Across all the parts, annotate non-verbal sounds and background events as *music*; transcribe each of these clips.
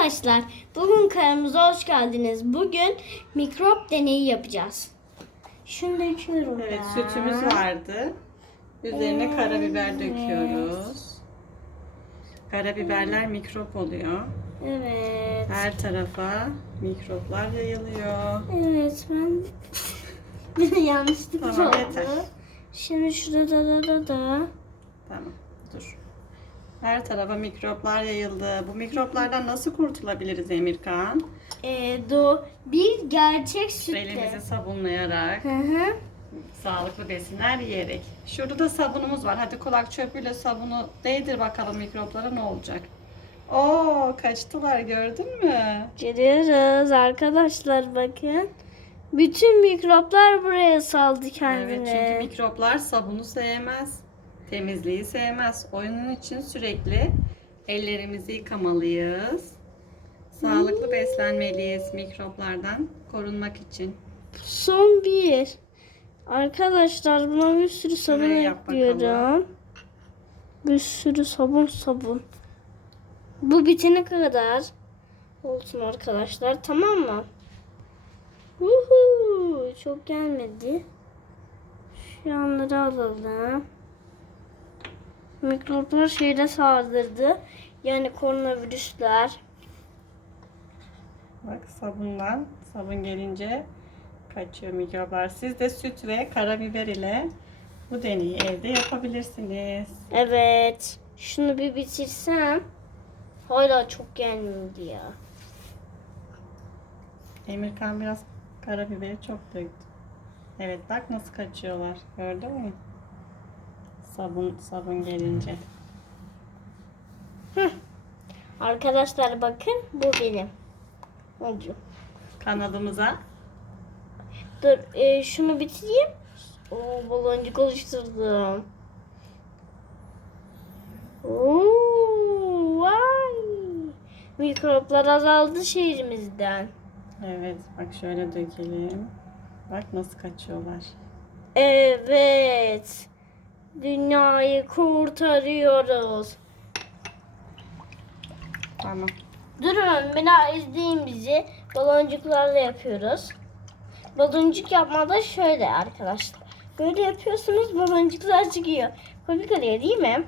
Arkadaşlar bugün kanalımıza hoş geldiniz. Bugün mikrop deneyi yapacağız. Şunu döküyorum Evet ben. sütümüz vardı. Üzerine karabiber döküyoruz. Karabiberler mikrop oluyor. Evet. Her tarafa mikroplar yayılıyor. Evet ben *laughs* yanlışlıkla Tamam, oldu. yeter. Şimdi şurada da da da. Tamam dur. Her tarafa mikroplar yayıldı. Bu mikroplardan nasıl kurtulabiliriz Emirkan? Ee, do bir gerçek sütle. Elimizi sabunlayarak, Hı hı. sağlıklı besinler yiyerek. Şurada da sabunumuz var. Hadi kulak çöpüyle sabunu değdir bakalım mikroplara ne olacak. Oo kaçtılar gördün mü? Görüyoruz arkadaşlar bakın. Bütün mikroplar buraya saldı kendini. Evet çünkü mikroplar sabunu sevmez. Temizliği sevmez. Onun için sürekli ellerimizi yıkamalıyız. Sağlıklı beslenmeliyiz mikroplardan korunmak için. Son bir. Arkadaşlar buna bir sürü sabun Şuraya yap ekliyorum. Bir sürü sabun sabun. Bu bitene kadar olsun arkadaşlar tamam mı? Uhu, çok gelmedi. Şu anları alalım. Mikroplar şeyde saldırdı. Yani koronavirüsler. Bak sabundan sabun gelince kaçıyor mikroplar. Siz de süt ve karabiber ile bu deneyi evde yapabilirsiniz. Evet. Şunu bir bitirsem. Hala çok gelmedi ya. Emirkan biraz karabiberi çok döktü. Evet bak nasıl kaçıyorlar. Gördün mü? Sabun sabun gelince. Arkadaşlar bakın bu benim. Oldu. Kanadımıza Dur e, şunu bitireyim. Oo baloncuk oluşturdum. Oo, vay. Mikroplar azaldı şehrimizden. evet bak şöyle dökelim. Bak nasıl kaçıyorlar. Evet. Dünyayı kurtarıyoruz. Tamam. Durun bir daha izleyin bizi. Baloncuklarla yapıyoruz. Baloncuk yapmada şöyle arkadaşlar. Böyle yapıyorsunuz baloncuklar çıkıyor. Komik oluyor değil mi?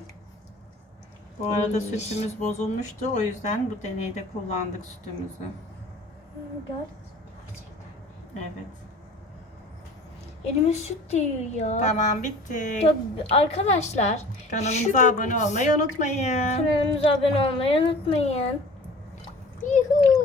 Bu arada İyiymiş. sütümüz bozulmuştu. O yüzden bu deneyde kullandık sütümüzü. Evet. Elime süt değiyor ya. Tamam bitti. Ya, arkadaşlar Kanalımıza abone olmayı unutmayın. kanalımıza abone olmayı unutmayın. Yuhu.